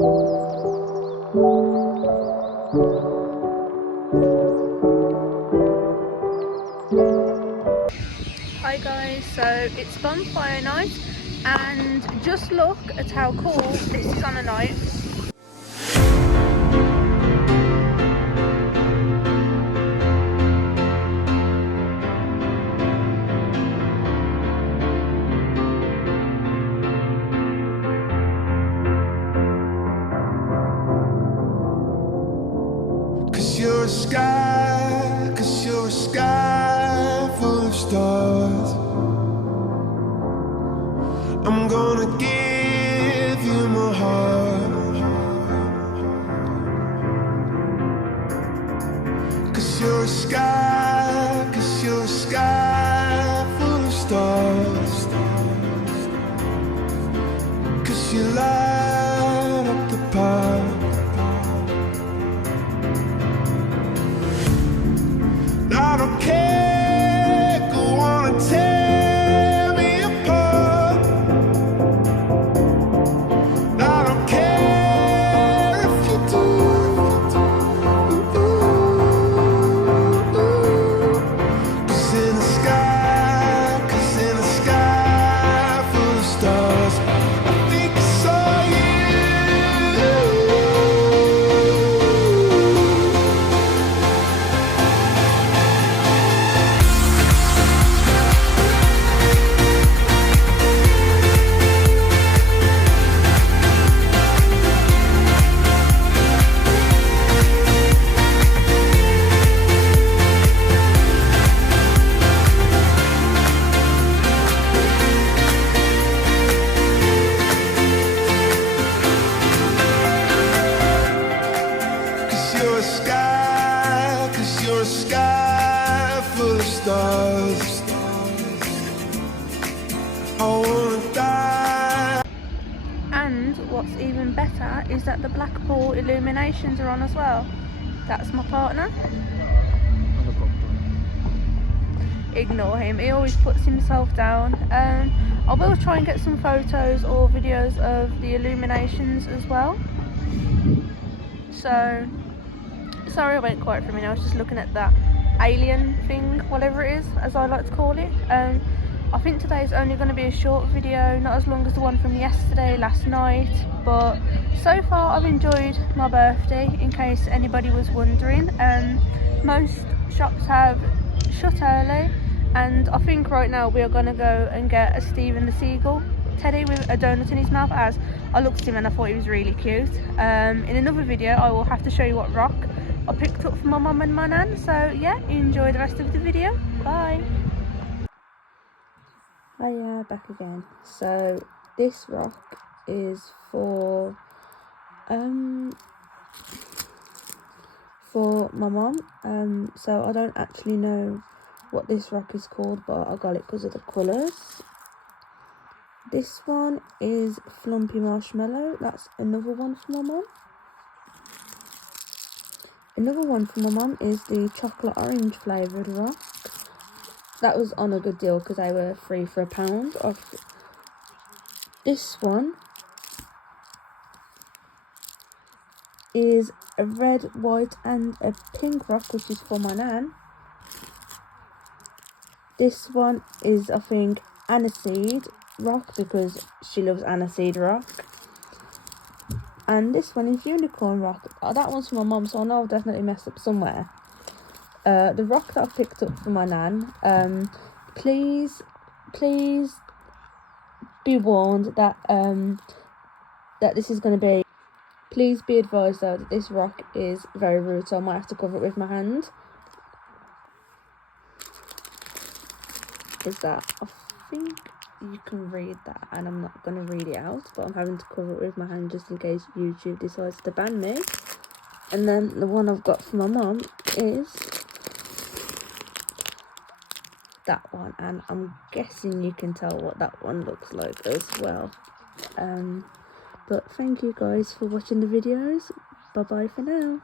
Hi guys, so it's Bonfire Night and just look at how cool this is on a night. You're a sky full of stars. I'm gonna give you my heart. 'Cause you're a sky full of stars. 'Cause you light up the park. I don't care, go on and tear me apart. I don't care if you do. 'Cause in the sky full of stars, I think I saw you. You're a sky full of stars. I wanna die. And what's even better is that the Blackpool Illuminations are on as well. That's my partner. Ignore him, he always puts himself down. I will try and get some photos or videos of the illuminations as well. So sorry I went quiet for a minute, I was just looking at that alien thing, whatever it is, as I like to call it. I think today's only going to be a short video, not as long as the one from yesterday, last night, but so far I've enjoyed my birthday, in case anybody was wondering. Most shops have shut early, and I think right now we are going to go and get a Stephen the Seagull teddy with a donut in his mouth, as I looked at him and I thought he was really cute. In another video I will have to show you what rock I picked up for my mum and my nan. So yeah, enjoy the rest of the video. Bye. Hiya, back again. So this rock is for my mum. So I don't actually know what this rock is called, but I got it because of the colours. This one is Flumpy Marshmallow. That's another one for my mum. Another one for my mum is the chocolate orange flavoured rock. That was on a good deal because they were free for £1 off. This one is a red, white and a pink rock, which is for my nan. This one is, I think, aniseed rock because she loves aniseed rock. And this one is unicorn rock. That one's for my mum, so I know I've definitely messed up somewhere. The rock that I picked up for my nan, please be warned that that this is going to be, please be advised though that this rock is very rude, so I might have to cover it with my hand. Is that, I think you can read that, and I'm not going to read it out, but I'm having to cover it with my hand just in case YouTube decides to ban me. And then the one I've got for my mum is that one, and I'm guessing you can tell what that one looks like as well. But thank you guys for watching the videos. Bye bye for now.